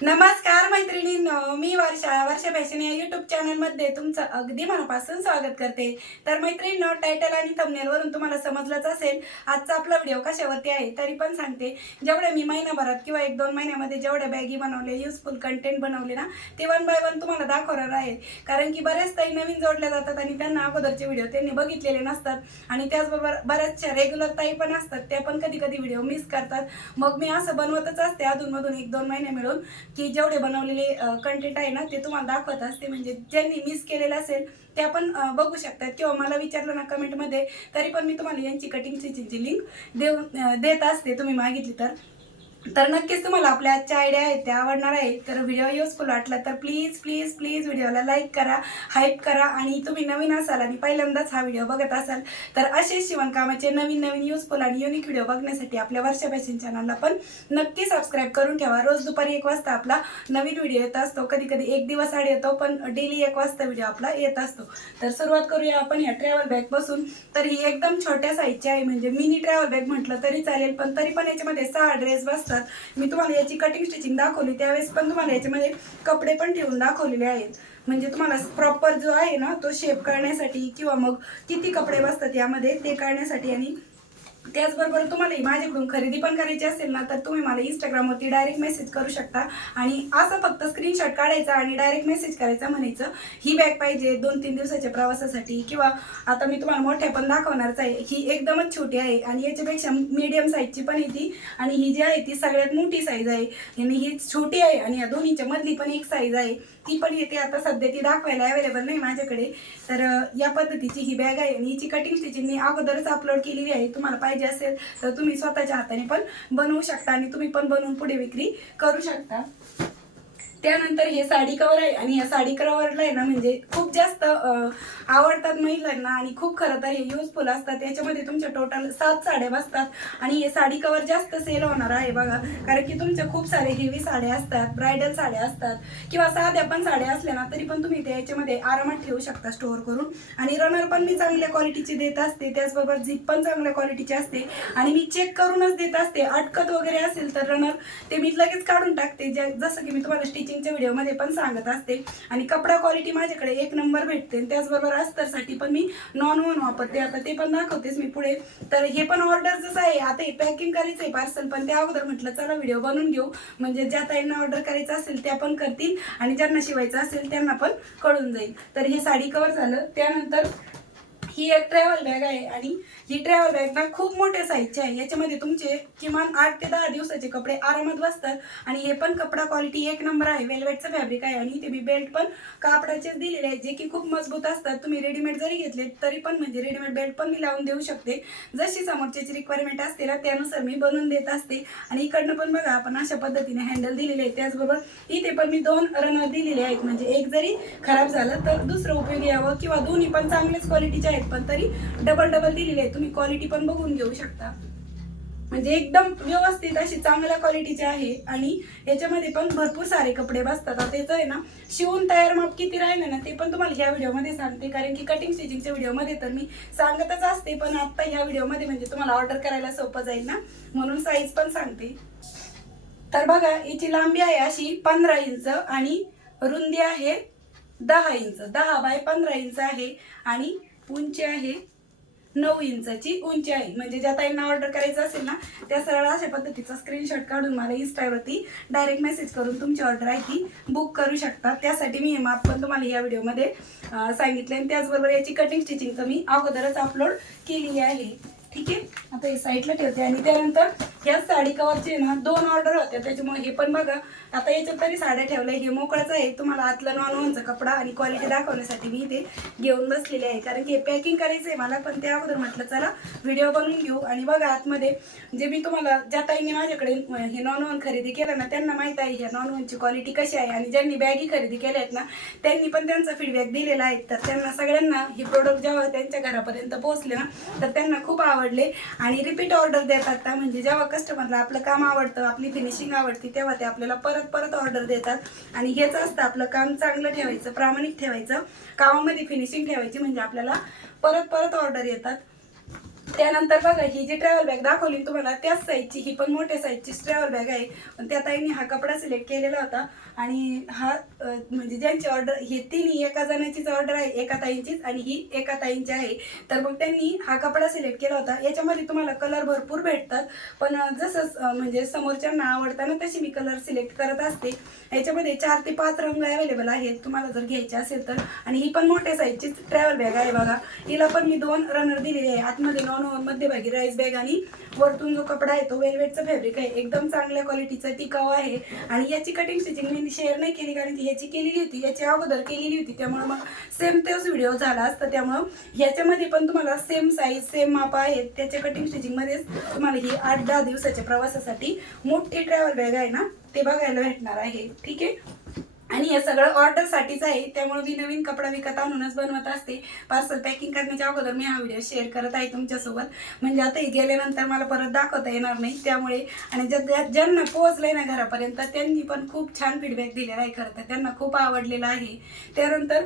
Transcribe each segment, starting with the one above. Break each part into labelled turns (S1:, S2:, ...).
S1: नमस्कार मैत्रिणींनो मी वर्षा वर्षा फॅशन या युट्यूब चॅनलमध्ये तुमचं अगदी मनापासून स्वागत करते. तर मैत्रिणींनो टायटल आणि थंबनेलवरून तुम्हाला समजलंच असेल आजचा आपला व्हिडिओ कशावरती आहे तरी पण सांगते. जेवढे मी महिन्याभरात किंवा एक दोन महिन्यामध्ये जेवढ्या बॅगी बनवले युजफुल कंटेंट बनवले ना ते वन बाय वन तुम्हाला दाखवणार आहे. कारण की बऱ्याच ताई नवीन जोडल्या जातात आणि त्यांना अगोदरचे व्हिडिओ त्यांनी बघितलेले नसतात. आणि त्याचबरोबर बऱ्याचशा रेग्युलर ताई पण असतात त्या पण कधी कधी व्हिडिओ मिस करतात. मग मी असं बनवतच असते अधूनमधून एक दोन महिने मिळून. की जेवढे बनवलेले कंटेंट आहे ना ते तुम्हाला दाखवत असते. म्हणजे ज्यांनी मिस केलेलं असेल ते आपण बघू शकतात. किंवा मला विचारलं ना कमेंटमध्ये तरी पण मी तुम्हाला यांची कटिंगची लिंक देऊन देत असते तुम्ही मागितली तर. तर नक्कीच तुम्हाला आपल्या आजच्या आयडिया आहेत त्या आवडणार आहे तर व्हिडिओ युजफुल वाटला तर प्लीज प्लीज प्लीज व्हिडिओला लाईक करा हाईप करा आणि तुम्ही नवीन असाल आणि पहिल्यांदाच हा व्हिडिओ बघत असाल तर असेच शिवणकामाचे नवीन नवीन युजफुल आणि युनिक व्हिडिओ बघण्यासाठी आपल्या वर्षा फॅशन चॅनलला पण नक्की सबस्क्राईब करून ठेवा. रोज दुपारी एक वाजता आपला नवीन व्हिडिओ येत असतो. कधी कधी एक दिवस आड येतो पण डेली एक वाजता व्हिडिओ आपला येत असतो. तर सुरुवात करूया आपण या ट्रॅव्हल बॅगपासून. तर ही एकदम छोट्या साईजची आहे म्हणजे मिनी ट्रॅव्हल बॅग म्हटलं तरी चालेल पण तरी पण याच्यामध्ये सहा ड्रेस बसतात. मी तुम्हाला याची कटिंग स्टिचिंग दाखवली त्यावेळेस पण तुम्हाला याच्यामध्ये म्हणजे कपडे पण ठेवून दाखवलेले आहेत. म्हणजे तुम्हाला प्रॉपर जो आहे ना तो शेप करण्यासाठी किंवा मग किती कपडे बसतात यामध्ये ते करण्यासाठी आणि त्याचबरोबर तुम्हालाही माझ्याकडून खरेदी पण करायची असेल ना तर तुम्ही मला इंस्टाग्रामवरती डायरेक्ट मेसेज करू शकता. आणि असं फक्त स्क्रीनशॉट काढायचा आणि डायरेक्ट मेसेज करायचा म्हणायचं ही बॅग पाहिजे दोन तीन दिवसाच्या प्रवासासाठी किंवा आता मी तुम्हाला मोठ्या पण दाखवणारच आहे. ही एकदमच छोटी आहे आणि याच्यापेक्षा मीडियम साईजची पण आहे ती आणि ही जी आहे ती सगळ्यात मोठी साईज आहे. आणि ही छोटी आहे आणि या दोन्हीच्या मधली पण एक साईज आहे. ती पण येते आता सध्या ती दाखवायला अवेलेबल नाही माझ्याकडे. तर या पद्धतीची ही बॅग आहे आणि हिची कटिंग स्टिचिंग मी अगोदरच अपलोड केलेली आहे. तुम्हाला पाहिजे असेल तर तुम्ही स्वतःच्या हाताने पण बनवू शकता आणि तुम्ही पण बनवून पुढे विक्री करू शकता. त्यानंतर हे साडी कवर आहे आणि या साडी कवरला आहे ना म्हणजे खूप जास्त आवडतात महिलांना आणि खूप खरं तर हे युजफुल असतात. याच्यामध्ये तुमच्या टोटल सात साड्या बसतात आणि हे साडी कवर जास्त सेल होणार आहे बघा. कारण की तुमच्या खूप सारे हेवी साड्या असतात ब्रायडल साड्या असतात किंवा साध्या पण साड्या असल्या ना तरी पण तुम्ही ते याच्यामध्ये आरामात ठेवू शकता स्टोअर करून. आणि रनर पण मी चांगल्या क्वालिटीची देत असते त्याचबरोबर झिप पण चांगल्या क्वालिटीची असते. आणि मी चेक करूनच देत असते. अटकत वगैरे असेल तर रनर ते मी लगेच काढून टाकते. ज्या जसं की मी तुम्हाला स्टिचिंगच्या व्हिडिओमध्ये पण सांगत असते. आणि कपडा क्वालिटी माझ्याकडे एक नंबर भेटते. त्याचबरोबर अस्तरसाठी पण मी नॉन वन वापरते. आता ते पण दाखवतेच मी पुढे. तर हे पण ऑर्डर जसं आहे. आता हे पॅकिंग करायचं आहे पार्सल पण त्या अगोदर म्हटलं चला व्हिडिओ बनवून घेऊ. म्हणजे ज्या ताईंना ऑर्डर करायचं असेल त्या पण करतील. आणि ज्यांना शिवायचं असेल त्यांना पण कळून जाईल. तर हे साडी कवर झालं. त्यानंतर ही एक ट्रॅव्हल बॅग आहे आणि ही ट्रॅव्हल बॅग ना खूप मोठ्या साईजची आहे. याच्यामध्ये तुमचे किमान आठ ते दहा दिवसाचे कपडे आरामात बसतात आणि हे पण कपडा क्वालिटी एक नंबर आहे. वेलवेटचं फॅब्रिक आहे आणि इथे मी बेल्ट पण कापडाचेच दिलेले आहेत जे की खूप मजबूत असतात. तुम्ही रेडीमेड जरी घेतले तरी पण म्हणजे रेडीमेड बेल्ट पण मी लावून देऊ शकते. जशी समोरच्याची रिक्वायरमेंट असते ना त्यानुसार मी बनवून देत असते. आणि इकडनं पण बघा आपण अशा पद्धतीने हँडल दिलेले आहे त्याचबरोबर इथे पण मी दोन रनर दिलेले आहेत. म्हणजे एक जरी खराब झालं तर दुसरं उपयोगी यावं किंवा दोन्ही पण चांगलेच क्वालिटीचे आहेत. पण तरी डबल डबल दिलेले आहे तुम्ही क्वालिटी पण बघून घेऊ शकता. म्हणजे एकदम व्यवस्थित अशी चांगल्या क्वालिटीचे आहे. आणि याच्यामध्ये पण भरपूर सारे कपडे बसतात. आता याचं आहे ना शिवून तयार माप किती राहिले ना ते पण तुम्हाला ह्या व्हिडिओमध्ये सांगते. कारण की कटिंग स्टिचिंगच्या व्हिडिओमध्ये तर मी सांगतच असते पण आत्ता ह्या व्हिडिओमध्ये म्हणजे तुम्हाला ऑर्डर करायला सोपं जाईल ना? म्हणून साईज पण सांगते. तर बघा याची लांबी आहे अशी पंधरा इंच आणि रुंदी आहे दहा इंच. दहा बाय पंधरा इंच आहे. आणि उंची आहे. नऊ इंचाची उंची आहे. म्हणजे ज्या ताईंना ऑर्डर करायचं असेल ना त्या सरळ अशा पद्धतीचा स्क्रीनशॉट काढून मला इंस्टावरती डायरेक्ट मेसेज करून तुमची ऑर्डर आहे ती बुक करू शकता. त्यासाठी मी हे माप पण तुम्हाला या व्हिडिओमध्ये सांगितलं आणि त्याचबरोबर याची कटिंग स्टिचिंग तर मी अगोदरच अपलोड केलेली आहे. ठीक आहे? आता हे साईडला ठेवते. आणि त्यानंतर या साडी कवरचे ना दोन ऑर्डर होत्या. त्याच्यामुळे हे पण बघा आता याच्यात तरी साड्या ठेवल्या. हे मोकळाच आहे. तुम्हाला आतलं नॉन वनचा कपडा आणि क्वालिटी दाखवण्यासाठी मी इथे घेऊन बसलेले आहे. कारण की हे पॅकिंग करायचं आहे मला पण त्या अगोदर म्हटलं चला व्हिडिओ बनवून घेऊ. आणि बघा आतमध्ये जे मी तुम्हाला ज्या ताईंनी माझ्याकडे हे नॉन वन खरेदी केलं ना त्यांना माहीत आहे ह्या नॉन वनची क्वालिटी कशी आहे. आणि ज्यांनी बॅगी खरेदी केल्या आहेत ना त्यांनी पण त्यांचा फीडबॅक दिलेला आहे. तर त्यांना सगळ्यांना हे प्रोडक्ट जेव्हा त्यांच्या घरापर्यंत पोहोचले ना तर त्यांना खूप आवडले. आणि रिपीट ऑर्डर देतात त्या म्हणजे जेव्हा कस्टमरला आपलं काम आवडतं आपली फिनिशिंग आवडते तेव्हा ते आपल्याला परत परत परत ऑर्डर देतात. आणि हेच असतं आपलं काम चांगलं ठेवायचं प्रामाणिक ठेवायचं कामामध्ये फिनिशिंग ठेवायची म्हणजे आपल्याला परत परत ऑर्डर येतात. त्यानंतर बघा ही जी ट्रॅव्हल बॅग दाखवली तुम्हाला त्याच साईजची ही पण मोठ्या साईजची ट्रॅव्हल बॅग आहे. पण त्या ताईंनी हा कपडा सिलेक्ट केलेला होता आणि हा म्हणजे ज्यांची ऑर्डर हे तिन्ही एका जणांचीच ऑर्डर आहे एका ताईंचीच आणि ही एका ताईंची आहे. तर मग त्यांनी हा कपडा सिलेक्ट केला होता. याच्यामध्ये तुम्हाला कलर भरपूर भेटतात. पण जसं म्हणजे समोरच्यांना आवडताना तशी मी कलर सिलेक्ट करत असते. याच्यामध्ये चार ते पाच रंग अवेलेबल आहेत तुम्हाला जर घ्यायचे असेल तर. आणि ही पण मोठ्या साईजची ट्रॅव्हल बॅग आहे बघा. हिला पण मी दोन रनर दिलेले आहे. आतमध्ये नॉन मध्यभागी राईस बॅग आणि वरतून जो कपडा आहे तो वेलवेटचा फॅब्रिक आहे. एकदम चांगल्या क्वालिटीचा टिकाऊ आहे. आणि याची कटिंग स्टिचिंग मी शेअर नाही केली कारण ती ह्याची केलेली होती. याची अगोदर केलेली होती. त्यामुळे मग सेम तोच व्हिडिओ झाला असता. त्यामुळं ह्याच्यामध्ये पण तुम्हाला सेम साईज सेम माप आहेत. त्याच्या कटिंग स्टिचिंगमध्येच तुम्हाला ही आठ दहा दिवसाच्या प्रवासासाठी मोठी ट्रॅव्हल बॅग आहे ना ते बघायला भेटणार आहे. ठीक आहे? आणि हे सगळं ऑर्डरसाठीच आहे त्यामुळे मी नवीन कपडा विकत आणूनच बनवत असते. पार्सल पॅकिंग करण्याच्या अगोदर मी हा व्हिडिओ शेअर करत आहे तुमच्यासोबत. म्हणजे आता हे गेल्यानंतर मला परत दाखवता येणार नाही त्यामुळे आणि ज्या ज्यांना पोहोचलंय ना घरापर्यंत त्यांनी पण खूप छान फीडबॅक दिलेला आहे खरं तर. त्यांना खूप आवडलेलं आहे. त्यानंतर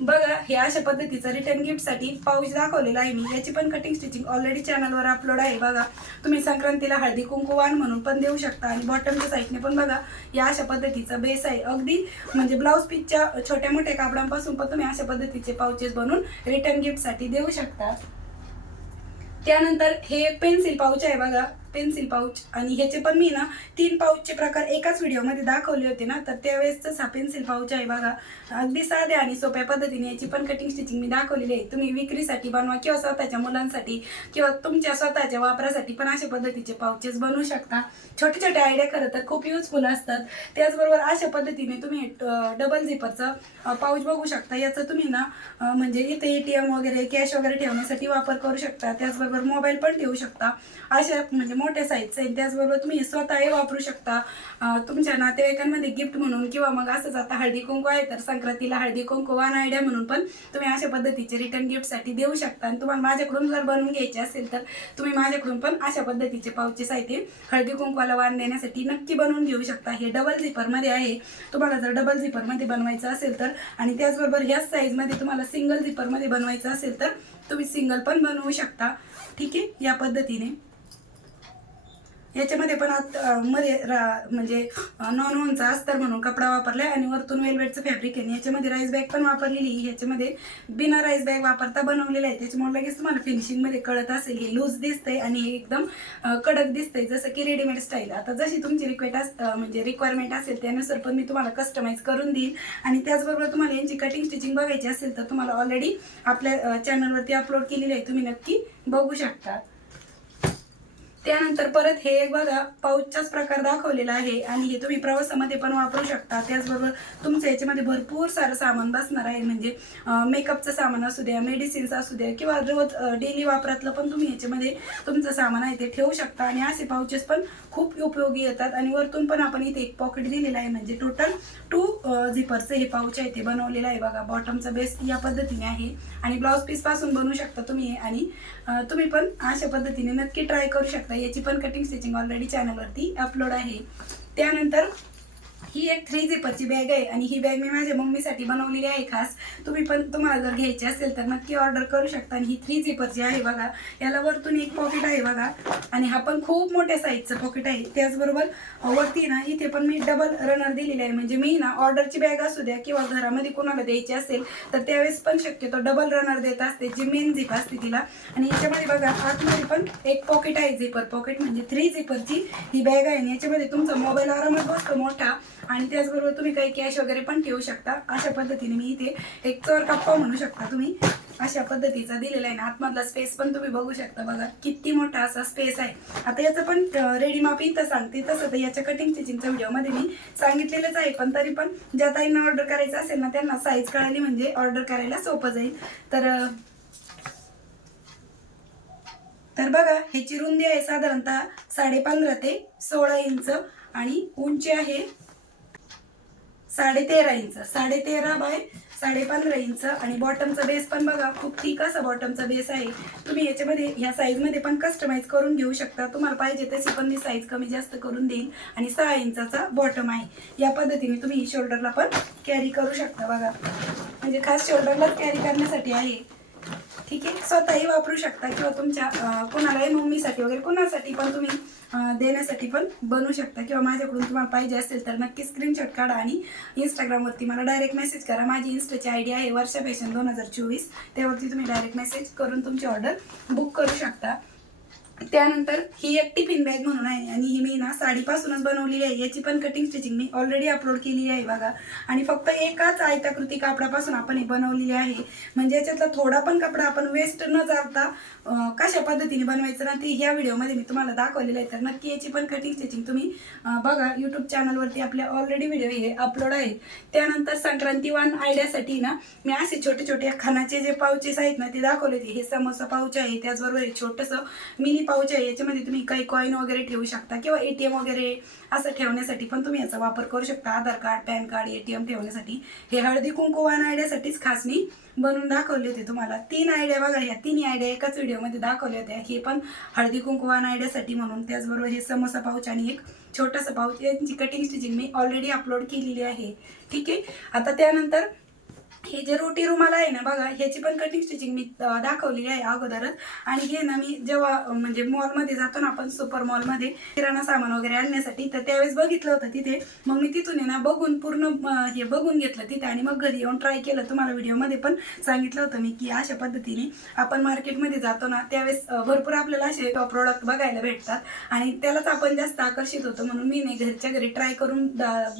S1: बघा हे अशा पद्धतीचं रिटर्न गिफ्टसाठी पाऊच दाखवलेला आहे मी. याची पण कटिंग स्टिचिंग ऑलरेडी चॅनलवर अपलोड आहे बघा. तुम्ही संक्रांतीला हळदी कुंकू म्हणून पण देऊ शकता. आणि बॉटमच्या साईडने पण बघा या अशा पद्धतीचा बेस आहे. अगदी म्हणजे ब्लाऊज पीसच्या छोट्या मोठ्या कापडांपासून पण तुम्ही अशा पद्धतीचे पाऊचेस बनवून रिटर्न गिफ्टसाठी देऊ शकता. त्यानंतर हे एक पेन्सिल पाऊच आहे बघा. पेन्सिल पाऊच आणि ह्याचे पण मी ना तीन पाऊचचे प्रकार एकाच व्हिडिओमध्ये दाखवले होते ना तर त्यावेळेसच हा पेन्सिल पाऊच आहे बघा. अगदी साध्या आणि सोप्या पद्धतीने याची पण कटिंग स्टिचिंग मी दाखवलेली आहे. तुम्ही विक्रीसाठी बनवा किंवा स्वतःच्या मुलांसाठी किंवा तुमच्या स्वतःच्या वापरासाठी पण अशा पद्धतीचे पाऊचेस बनवू शकता. छोटे छोटे आयडिया खरं तर खूप युजफुल असतात. त्याचबरोबर अशा पद्धतीने तुम्ही डबल झिपरचं पाऊच बघू शकता. याचं तुम्ही ना म्हणजे इथे ए टी एम वगैरे कॅश वगैरे ठेवण्यासाठी वापर करू शकता. त्याचबरोबर मोबाईल पण ठेवू शकता. अशा म्हणजे मोठ्या साईजचं आहे त्याचबरोबर तुम्ही स्वतःही वापरू शकता. तुमच्या नातेवाईकांमध्ये गिफ्ट म्हणून किंवा मग असंच आता हळदी कुंकू आहे तर संक्रांतीला हळदी कुंकू वान आयडिया म्हणून पण तुम्ही अशा पद्धतीचे रिटर्न गिफ्टसाठी देऊ शकता. आणि तुम्हाला माझ्याकडून जर बनवून घ्यायचे असेल तर तुम्ही माझ्याकडून पण अशा पद्धतीचे पाऊचेस आहे ते हळदी कुंकवाला वाण देण्यासाठी नक्की बनवून घेऊ शकता. हे डबल झिपरमध्ये आहे. तुम्हाला जर डबल झिपरमध्ये बनवायचं असेल तर आणि त्याचबरोबर ह्याच साईजमध्ये तुम्हाला सिंगल झिपरमध्ये बनवायचं असेल तर तुम्ही सिंगल पण बनवू शकता. ठीक आहे? या पद्धतीने. याच्यामध्ये पण आता मध्ये रा म्हणजे नॉन होनचा अस्तर म्हणून कपडा वापरलाय आणि वरतून वेलवेटचं फॅब्रिक आहे. आणि याच्यामध्ये राईस बॅग पण वापरलेली ह्याच्यामध्ये याच्यामध्ये बिना राईस बॅग वापरता बनवलेलं आहे. त्याच्यामुळे लगेच तुम्हाला फिनिशिंगमध्ये कळत असेल. हे लूज दिसतंय आणि हे एकदम कडक दिसतंय. जसं की रेडीमेड स्टाईल आता जशी तुमची रिक्वेस्ट म्हणजे रिक्वायरमेंट असेल त्यानुसार पण मी तुम्हाला कस्टमाइज करून देईल. आणि त्याचबरोबर तुम्हाला यांची कटिंग स्टिचिंग बघायची असेल तर तुम्हाला ऑलरेडी आपल्या चॅनलवरती अपलोड केलेली आहे. तुम्ही नक्की बघू शकता. त्यानंतर परत हे एक बघा पाऊचचाच प्रकार दाखवलेला आहे आणि हे तुम्ही प्रवासामध्ये पण वापरू शकता. त्याचबरोबर तुमच्या याच्यामध्ये भरपूर सारं सामान बसणार आहे म्हणजे मेकअपचं सामान असू द्या मेडिसिन्स असू द्या किंवा रोज डेली वापरातलं पण तुम्ही याच्यामध्ये तुमचं सामान आहे ते ठेवू शकता. आणि असे पाऊचेस पण खूप उपयोगी येतात. आणि वरतून पण आपण इथे एक पॉकेट दिलेलं आहे म्हणजे टोटल टू झिपरचं हे पाऊच आहे ते बनवलेलं आहे बघा. बॉटमचा बेस या पद्धतीने आहे. आणि ब्लाऊज पीसपासून बनवू शकता तुम्ही. हे. आणि तुम्ही पण अशा पद्धतीने नक्की ट्राय करू शकता. याची पण कटिंग स्टिचिंग ऑलरेडी चॅनलवरती अपलोड आहे. त्यानंतर ही एक थ्री झिपरची बॅग आहे आणि ही बॅग मी माझ्या मम्मीसाठी बनवलेली आहे खास. तुम्ही पण तुम्हाला जर घ्यायची असेल तर नक्की ऑर्डर करू शकता. आणि ही थ्री झिपरची आहे बघा याला वरतून एक पॉकेट आहे बघा. आणि हा पण खूप मोठ्या साईजचं पॉकेट आहे. त्याचबरोबर वरती ना इथे पण मी डबल रनर दिलेली आहे. म्हणजे मी ना ऑर्डरची बॅग असू द्या किंवा घरामध्ये कोणाला द्यायची असेल तर त्यावेळेस पण शक्यतो डबल रनर देत असते जी मेन झिप असते तिला. आणि याच्यामध्ये बघा आतमध्ये पण एक पॉकेट आहे झिपर पॉकेट म्हणजे थ्री झिपरची ही बॅग आहे. आणि याच्यामध्ये तुमचा मोबाईल आरामात बसतो मोठा. आणि त्याचबरोबर तुम्ही काही कॅश वगैरे पण ठेवू शकता. अशा पद्धतीने मी इथे एक चोर कप्पा म्हणू शकता तुम्ही. अशा पद्धतीचा दिलेला आहे ना. आतमधला स्पेस पण तुम्ही बघू शकता बघा. किती मोठा असा स्पेस आहे. आता याचं पण रेडी माप इथं सांगते. तसं तर याच्या कटिंग स्टिचिंगच्या व्हिडिओमध्ये मी सांगितलेलंच आहे. पण तरी पण ज्या ताईंना ऑर्डर करायचं असेल ना त्यांना साईज कळाली म्हणजे ऑर्डर करायला सोपं जाईल. तर तर बघा ह्याची रुंदी आहे साधारणतः साडेपंधरा ते सोळा इंच आणि उंची आहे साडे तेरा इंच. साडे तेरा बाय साडे पंधरा इंच. आणि बॉटमचा बेस पण बघा खूप ठीक असा बॉटमचा बेस आहे. तुम्ही याच्यामध्ये ह्या साईजमध्ये पण कस्टमाइज करून घेऊ शकता. तुम्हाला पाहिजे तशी पण मी साईज कमी जास्त करून देईन. आणि सहा इंचाचा बॉटम आहे. या पद्धतीने तुम्ही शोल्डरला पण कॅरी करू शकता बघा. म्हणजे खास शोल्डरलाच कॅरी करण्यासाठी आहे. ठीक आहे? स्वतःही वापरू शकता किंवा तुमच्या कोणालाही मम्मीसाठी वगैरे कोणासाठी पण तुम्ही देण्यासाठी पण बनवू शकता किंवा माझ्याकडून तुम्हाला पाहिजे असेल तर नक्की स्क्रीनशॉट काढा आणि इंस्टाग्रामवरती मला डायरेक्ट मेसेज करा. माझी इन्स्टाची आय डी आहे वर्षा फॅशन दोन हजार चोवीस. त्यावरती तुम्ही डायरेक्ट मेसेज करून तुमची ऑर्डर बुक करू शकता. त्यानंतर ही एक टिफिन बॅग म्हणून आहे आणि ही मी ना साडीपासूनच बनवलेली आहे. याची पण कटिंग स्टिचिंग मी ऑलरेडी अपलोड केलेली आहे बघा. आणि फक्त एकाच आयताकृती कापडापासून आपण हे बनवलेली आहे. म्हणजे याच्यातला थोडा पण कपडा आपण वेस्ट न जाता कशा पद्धतीने बनवायचं ना ते ह्या व्हिडिओमध्ये मी तुम्हाला दाखवलेलं आहे. तर नक्की याची पण कटिंग स्टिचिंग तुम्ही बघा यूट्यूब चॅनलवरती आपले ऑलरेडी व्हिडिओ हे अपलोड आहेत. त्यानंतर संक्रांती वान आयडियासाठी ना मी असे छोटे छोटे खानाचे जे पाऊचेस आहेत ना ते दाखवले होते हे समोसा पाऊच आहे त्याचबरोबर छोटंसं मिनी पाऊच आहे याच्यामध्ये तुम्ही काही कॉईन वगैरे ठेवू शकता किंवा ए टी एम वगैरे असं ठेवण्यासाठी पण तुम्ही याचा वापर करू शकता. Aadhaar card PAN card A T M ठेवण्यासाठी. हे हळदी कुंकू वान आयडियासाठीच खास मी बनवून दाखवले होते तुम्हाला. तीन आयडिया बघा या तिन्ही आयडिया एकाच व्हिडिओमध्ये दाखवल्या होत्या. हे पण हळदी कुंकू वान आयडियासाठी म्हणून. त्याचबरोबर हे समोसा पाऊच आणि एक छोटासा पाऊच यांची कटिंग स्टिचिंग मी ऑलरेडी अपलोड केलेली आहे. ठीक आहे? आता त्यानंतर हे जे रोटी रुमाला आहे ना बघा ह्याची पण कटिंग स्टिचिंग मी दाखवलेली आहे अगोदरच. आणि हे ना मी जेव्हा म्हणजे मॉलमध्ये जातो ना आपण सुपर मॉलमध्ये किराणा सामान वगैरे आणण्यासाठी तर त्यावेळेस बघितलं होतं तिथे. मग मी तिथून ना बघून पूर्ण हे बघून घेतलं तिथे आणि मग घरी येऊन ट्राय केलं. तुम्हाला व्हिडिओमध्ये पण सांगितलं होतं मी की अशा पद्धतीने आपण मार्केटमध्ये जातो ना त्यावेळेस भरपूर आपल्याला असे प्रोडक्ट बघायला भेटतात. आणि त्यालाच आपण जास्त आकर्षित होतो म्हणून मी नाही घरच्या घरी ट्राय करून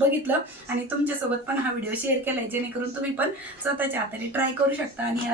S1: बघितलं. आणि तुमच्यासोबत पण हा व्हिडिओ शेअर केलाय जेणेकरून तुम्ही पण स्वतःच्या हाताने ट्राय करू शकता. आणि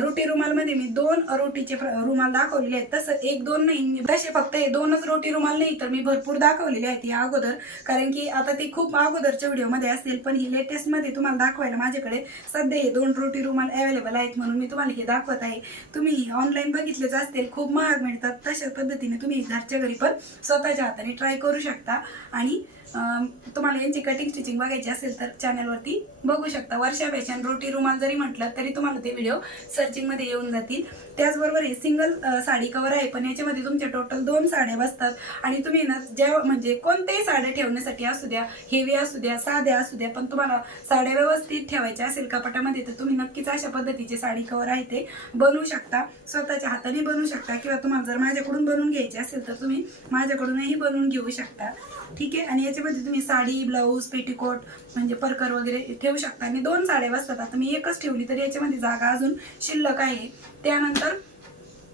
S1: रोटी रुमालमध्ये मी दोन रोटीचे रुमाल दाखवलेले आहेत. तसं एक दोन नाही. मी तसे फक्त हे दोनच रोटी रुमाल नाही तर मी भरपूर दाखवलेले आहेत या अगोदर. कारण की आता ती खूप अगोदरच्या व्हिडिओमध्ये असतील पण ही लेटेस्टमध्ये तुम्हाला दाखवायला माझ्याकडे सध्या हे दोन रोटी रुमाल अवेलेबल आहेत म्हणून मी तुम्हाला हे दाखवत आहे. तुम्ही ऑनलाईन बघितलेच असतील खूप महाग मिळतात. तशा पद्धतीने तुम्ही घरच्या घरी पण स्वतःच्या हाताने ट्राय करू शकता. आणि तुम्हाला यांची कटिंग स्टिचिंग बघायची असेल तर चॅनलवरती बघू शकता. वर्षा फॅशन रोटी रुमाल जरी म्हटलं तरी तुम्हाला ते व्हिडिओ सर्चिंगमध्ये येऊन जातील. त्याचबरोबर हे सिंगल साडी कवर आहे पण याच्यामध्ये तुमच्या टोटल दोन साड्या बसतात. आणि तुम्ही ना ज्या म्हणजे कोणत्याही साड्या ठेवण्यासाठी असू द्या हेवी असू द्या साध्या असू द्या पण तुम्हाला साड्या व्यवस्थित ठेवायच्या असेल कपाटामध्ये तर तुम्ही नक्कीच अशा पद्धतीचे साडी कवर आहे ते बनवू शकता. स्वतःच्या हाताने बनवू शकता किंवा तुम्हाला जर माझ्याकडून बनवून घ्यायचे असेल तर तुम्ही माझ्याकडूनही बनवून घेऊ शकता. ठीक आहे? आणि याच्या म्हणजे तुम्ही साडी ब्लाऊज पेटीकोट म्हणजे परकर वगैरे ठेवू शकता. आणि दोन साड्या बसतात. आता मी एकच ठेवली तर याच्यामध्ये जागा अजून शिल्लक आहे. त्यानंतर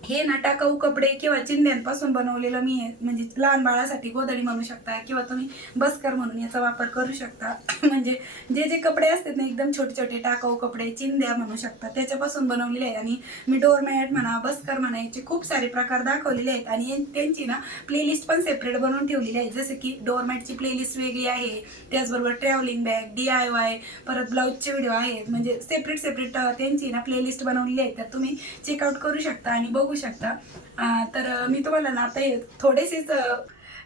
S1: हे ना टाकाऊ कपडे किंवा चिंध्यांपासून बनवलेलं मी म्हणजे लहान बाळासाठी गोदडी म्हणू शकता किंवा तुम्ही बसकर म्हणून याचा वापर करू शकता. म्हणजे जे जे कपडे असतात ना एकदम छोटे छोटे टाकाऊ कपडे चिंध्या म्हणू शकता त्याच्यापासून बनवलेले आहेत आणि मी डोरमॅट म्हणा बस्कर म्हणा याचे खूप सारे प्रकार दाखवलेले आहेत. आणि त्यांची ना प्लेलिस्ट पण सेपरेट बनवून ठेवलेली आहे. जसं की डोरमॅटची प्लेलिस्ट वेगळी आहे. त्याचबरोबर travelling bag D I Y परत ब्लाऊजचे व्हिडिओ आहेत. म्हणजे सेपरेट सेपरेट त्यांची ना प्लेलिस्ट बनवलेली आहे. तर तुम्ही चेकआउट करू शकता आणि बघू बघू शकता. तर मी तुम्हाला ना आता थोडेसेच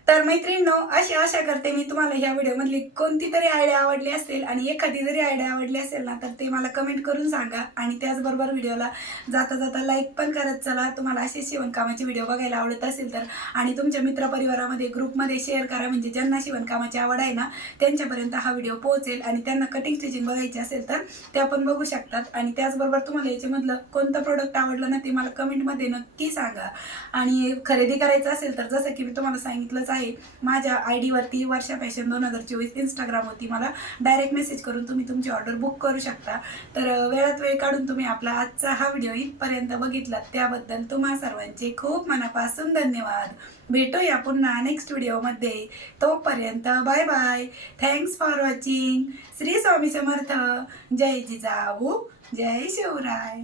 S1: तर मैत्रिणींनो अशी आशा करते मी तुम्हाला ह्या व्हिडिओमधली कोणती तरी आयडिया आवडली असेल आणि एखादी जरी आयडिया आवडली असेल ना तर ते मला कमेंट करून सांगा. आणि त्याचबरोबर व्हिडिओला जाता जाता लाईक पण करत चला. तुम्हाला असे शिवणकामाचे व्हिडिओ बघायला आवडत असेल तर. आणि तुमच्या मित्रपरिवारामध्ये ग्रुपमध्ये शेअर करा. म्हणजे ज्यांना शिवणकामाची आवड आहे ना त्यांच्यापर्यंत हा व्हिडिओ पोहोचेल. आणि त्यांना कटिंग स्टिचिंग बघायची असेल तर ते पण बघू शकतात. आणि त्याचबरोबर तुम्हाला याच्यामधलं कोणतं प्रोडक्ट आवडलं ना ते मला कमेंटमध्ये नक्की सांगा. आणि खरेदी करायचं असेल तर जसं की मी तुम्हाला सांगितलंच आहे. माझ्या आय डीवरती वर्षा फॅशन दोन हजार चोवीस इंस्टाग्रामवरती मला डायरेक्ट मेसेज करून तुम्ही तुमची ऑर्डर बुक करू शकता. तर वेळात वेळ काढून तुम्ही आपला आजचा हा व्हिडिओ इथपर्यंत बघितला. त्याबद्दल तुम्हा सर्वांचे खूप मनापासून धन्यवाद. भेटूया पुन्हा नेक्स्ट व्हिडिओमध्ये तोपर्यंत bye bye thanks for watching Shri Swami Samarth. जय जिजाऊ. जय शिवराय.